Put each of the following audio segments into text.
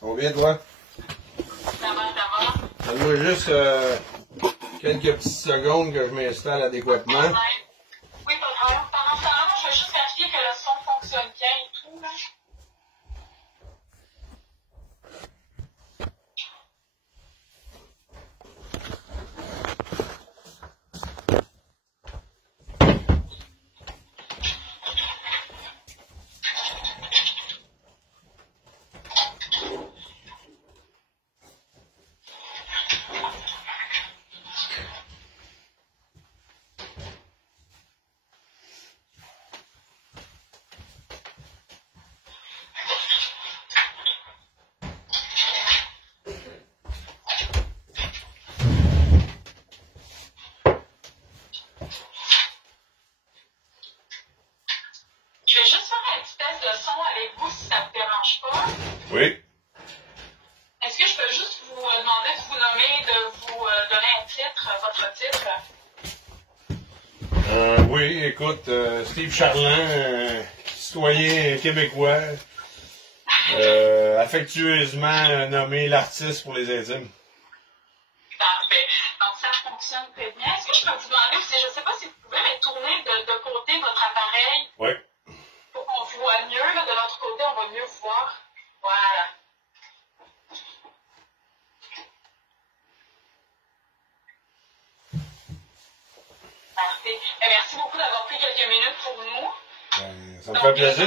Combien, toi? Ça va. Donne-moi juste quelques petites secondes que je m'installe adéquatement. Oui, pas de problème. Pendant ce temps-là, je vais juste vérifier que le son fonctionne bien et tout, là. Je vais juste faire un petit test de son avec vous si ça ne vous dérange pas. Oui. Est-ce que je peux juste vous demander de vous nommer, de vous donner un titre, votre titre? Oui, écoute, Steve Charland, citoyen québécois, affectueusement nommé l'artiste pour les intimes. Parfait. Donc, ça fonctionne très bien. Est-ce que je peux vous demander aussi, je ne sais pas si vous pouvez me tourner de côté votre appareil Oui. pour qu'on vous voit mieux. Là, de l'autre côté, on va mieux vous voir. Voilà. Parfait. Et merci beaucoup d'avoir pris quelques minutes pour nous. Ça me fait plaisir.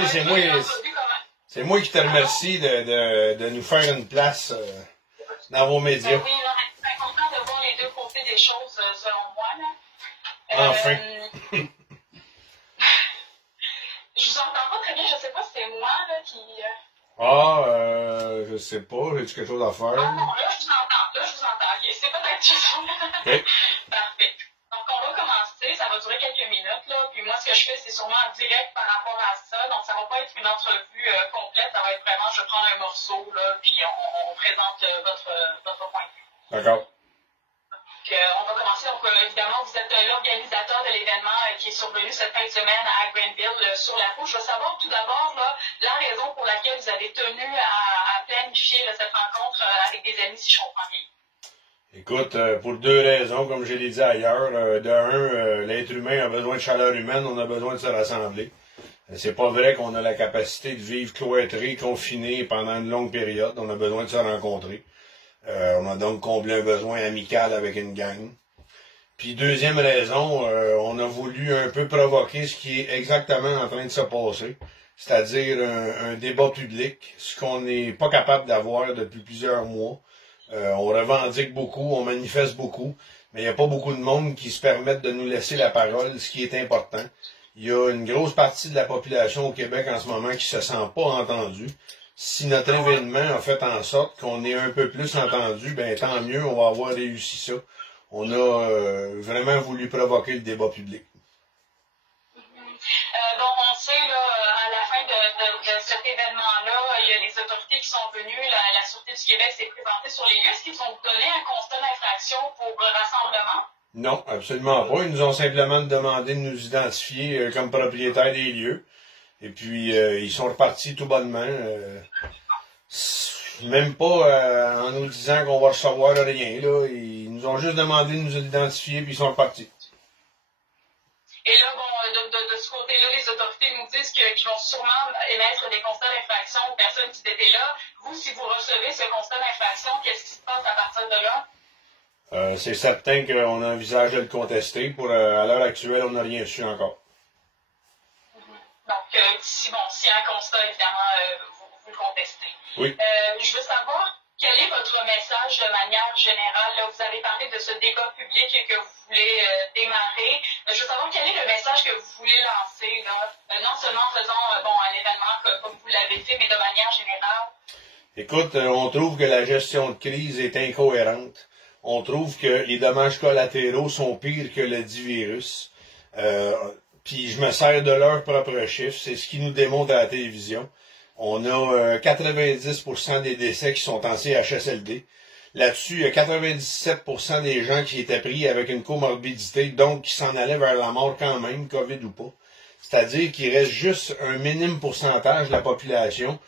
C'est moi qui te remercie de nous faire une place dans vos médias. Oui, on est très content de voir les deux côtés des choses, selon moi. Là. Enfin. Je vous entends pas très bien. Je sais pas si c'est moi là, qui... Je sais pas. J'ai-tu quelque chose à faire? Ah non, là, je vous entends. Okay. C'est peut-être juste... Okay. Parfait. Donc, on va commencer. Ça va durer quelques minutes. Là. Puis moi, ce que je fais, c'est sûrement en direct par rapport à ça. Donc, ça va pas être une entrevue complète. Ça va être vraiment, je vais prendre un morceau, là, puis on présente votre point de vue. D'accord. On va commencer. Donc, évidemment, vous êtes l'organisateur de l'événement qui est survenu cette fin de semaine à Granville sur la route. Je veux savoir tout d'abord là, la raison pour laquelle vous avez tenu à planifier là, cette rencontre avec des amis, si je comprends bien. Écoute, pour deux raisons, comme je l'ai dit ailleurs. De un, l'être humain a besoin de chaleur humaine, on a besoin de se rassembler. C'est pas vrai qu'on a la capacité de vivre cloîtré, confiné pendant une longue période. On a besoin de se rencontrer. On a donc comblé un besoin amical avec une gang. Puis deuxième raison, on a voulu un peu provoquer ce qui est exactement en train de se passer, c'est-à-dire un débat public, ce qu'on n'est pas capable d'avoir depuis plusieurs mois. On revendique beaucoup, on manifeste beaucoup, mais il n'y a pas beaucoup de monde qui se permettent de nous laisser la parole, ce qui est important. Il y a une grosse partie de la population au Québec en ce moment qui se sent pas entendue. Si notre événement a fait en sorte qu'on est un peu plus entendu, ben tant mieux, on va avoir réussi ça. On a vraiment voulu provoquer le débat public. Donc, on sait, là, à la fin de cet événement-là, il y a les autorités qui sont venues, la Sûreté du Québec s'est présentée sur les lieux. Est-ce qu'ils ont donné un constat d'infraction pour rassemblement? Non, absolument pas. Ils nous ont simplement demandé de nous identifier comme propriétaires des lieux. Et puis, ils sont repartis tout bonnement. Même pas en nous disant qu'on va recevoir rien. Là. Ils nous ont juste demandé de nous identifier, puis ils sont repartis. Et là, bon, de ce côté-là, les autorités nous disent qu'ils vont sûrement émettre des constats d'infraction aux personnes qui étaient là. Vous, si vous recevez ce constat d'infraction, qu'est-ce qui se passe à partir de là? C'est certain qu'on envisage de le contester. À l'heure actuelle, on n'a rien su encore. Donc, s'il y a un constat, évidemment, vous le contestez. Oui. Je veux savoir, quel est votre message de manière générale? Là, vous avez parlé de ce débat public que vous voulez démarrer. Je veux savoir, quel est le message que vous voulez lancer, là? Non seulement en faisant un événement comme vous l'avez fait, mais de manière générale. Écoute, on trouve que la gestion de crise est incohérente. On trouve que les dommages collatéraux sont pires que le dit virus. Puis je me sers de leurs propres chiffres. C'est ce qui nous démontre à la télévision. On a 90% des décès qui sont en CHSLD. Là-dessus, il y a 97% des gens qui étaient pris avec une comorbidité, donc qui s'en allaient vers la mort quand même, COVID ou pas. C'est-à-dire qu'il reste juste un minime pourcentage de la population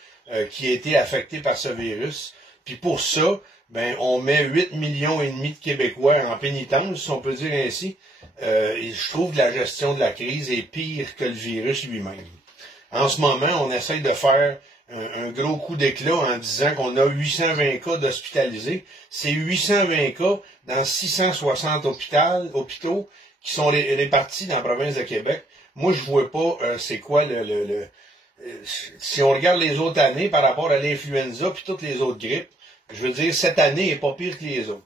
qui a été affecté par ce virus. Puis pour ça, ben on met 8,5 millions de Québécois en pénitence, si on peut dire ainsi. Et je trouve que la gestion de la crise est pire que le virus lui-même. En ce moment, on essaye de faire un gros coup d'éclat en disant qu'on a 820 cas d'hospitalisés. C'est 820 cas dans 660 hôpitaux qui sont répartis dans la province de Québec. Moi, je vois pas c'est quoi si on regarde les autres années par rapport à l'influenza puis toutes les autres grippes, je veux dire, cette année est pas pire que les autres.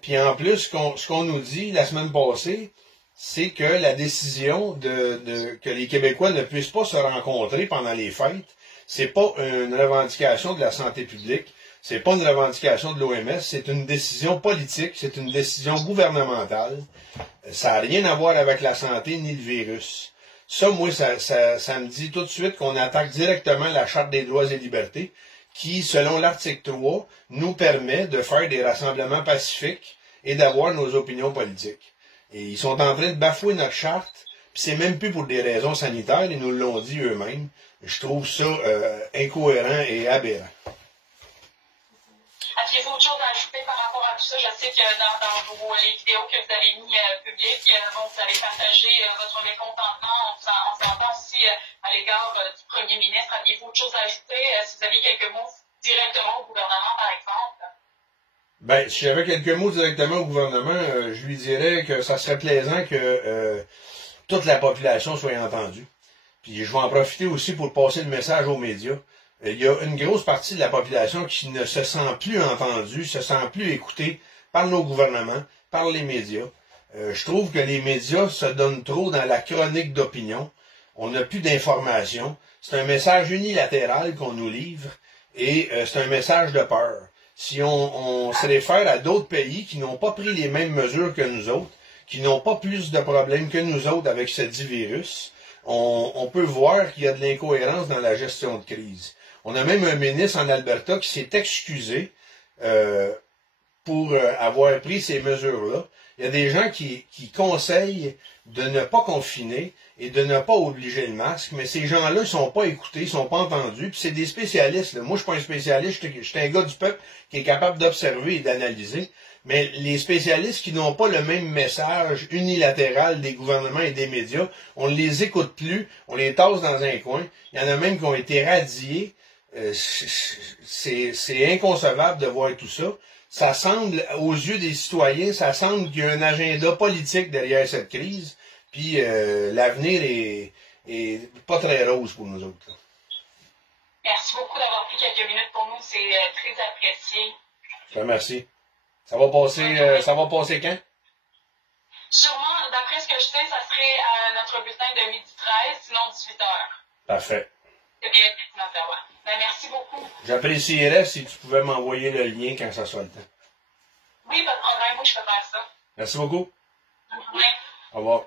Puis en plus, ce qu'on nous dit la semaine passée, c'est que la décision que les Québécois ne puissent pas se rencontrer pendant les fêtes, c'est pas une revendication de la santé publique, c'est pas une revendication de l'OMS, c'est une décision politique, c'est une décision gouvernementale. Ça n'a rien à voir avec la santé ni le virus. Ça, moi, ça me dit tout de suite qu'on attaque directement la Charte des droits et libertés, qui, selon l'article 3, nous permet de faire des rassemblements pacifiques et d'avoir nos opinions politiques. Et ils sont en train de bafouer notre charte, puis c'est même plus pour des raisons sanitaires, ils nous l'ont dit eux-mêmes. Je trouve ça incohérent et aberrant. Aviez-vous autre chose à ajouter par rapport à tout ça? Je sais que dans les vidéos que vous avez mis publiques, vous avez partagé votre mécontentement. On s'entend aussi à l'égard du premier ministre. Aviez-vous autre chose à ajouter? Si vous aviez quelques mots directement au gouvernement, par exemple? Ben, si j'avais quelques mots directement au gouvernement, je lui dirais que ça serait plaisant que toute la population soit entendue. Puis je vais en profiter aussi pour passer le message aux médias. Il y a une grosse partie de la population qui ne se sent plus entendue, se sent plus écoutée par nos gouvernements, par les médias. Je trouve que les médias se donnent trop dans la chronique d'opinion. On n'a plus d'informations. C'est un message unilatéral qu'on nous livre et c'est un message de peur. Si on se réfère à d'autres pays qui n'ont pas pris les mêmes mesures que nous autres, qui n'ont pas plus de problèmes que nous autres avec ce dit virus, on peut voir qu'il y a de l'incohérence dans la gestion de crise. On a même un ministre en Alberta qui s'est excusé pour avoir pris ces mesures-là. Il y a des gens qui conseillent de ne pas confiner et de ne pas obliger le masque, mais ces gens-là ne sont pas écoutés, ne sont pas entendus, puis c'est des spécialistes. Là. Moi, je suis pas un spécialiste, je suis un gars du peuple qui est capable d'observer et d'analyser, mais les spécialistes qui n'ont pas le même message unilatéral des gouvernements et des médias, on ne les écoute plus, on les tasse dans un coin. Il y en a même qui ont été radiés. C'est inconcevable de voir tout ça. Ça semble, aux yeux des citoyens, ça semble qu'il y a un agenda politique derrière cette crise, puis l'avenir est pas très rose pour nous autres. Là. Merci beaucoup d'avoir pris quelques minutes pour nous, c'est très apprécié. Je te remercie. Ça va passer quand? Sûrement, d'après ce que je sais, ça serait à notre bulletin de 12h13, sinon 18h. Parfait. C'est bien, ben, merci beaucoup. J'apprécierais si tu pouvais m'envoyer le lien quand ça soit le temps. Oui, pas de problème, moi je peux faire ça. Merci beaucoup. Bonne journée. Au revoir.